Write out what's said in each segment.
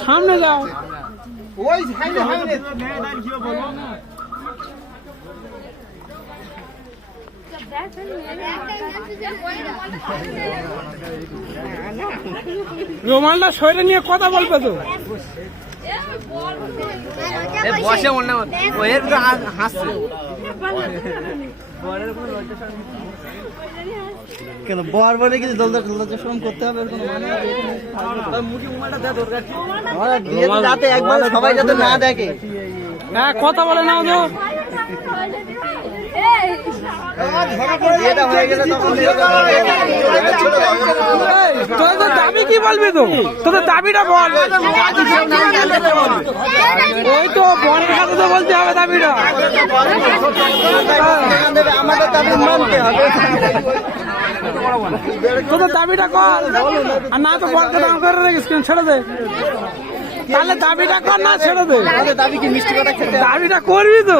সামনে যাও ওই রোমালটা শরীরে নিয়ে কথা বলবে তো বসে মনে হাসছে কেন বর বলে কিছু শ্রম করতে হবে যাতে একবার সবাই যাতে না দেখে। হ্যাঁ কথা বলে নাও তো তোদের দাবি কি বলবি তো তোদের দাবিটা বল ওই তো বনের কাছে তো বলতে হবে দাবিটা আমাদের দাবি মানতে হবে তোদের দাবিটা কর আর না তো বলকে দাম করে রেখেছিস ছেড়ে দে তাহলে দাবিটা কর না ছেড়ে দে দাবি কি মিষ্টি কথা খেতে দাবিটা করবি তো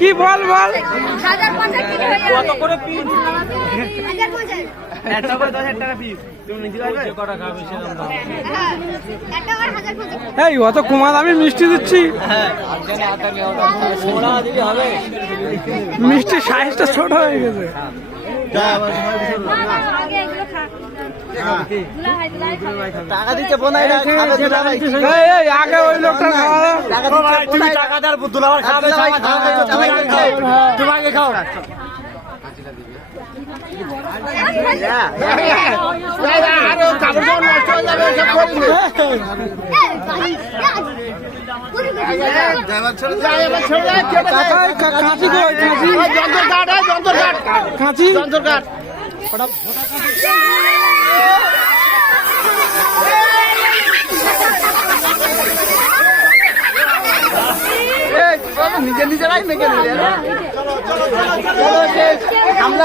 কি বল বল কত করে পিস এই অত কুমা দামি মিষ্টি দিচ্ছি মিষ্টি সাইজটা ছোট হয়ে গেছে টাকা দিচ্ছে বোনাই আগে ওই লোকটা তোমাকে খাও কাঁচি নিজেরাই মেখে নিলে আমরা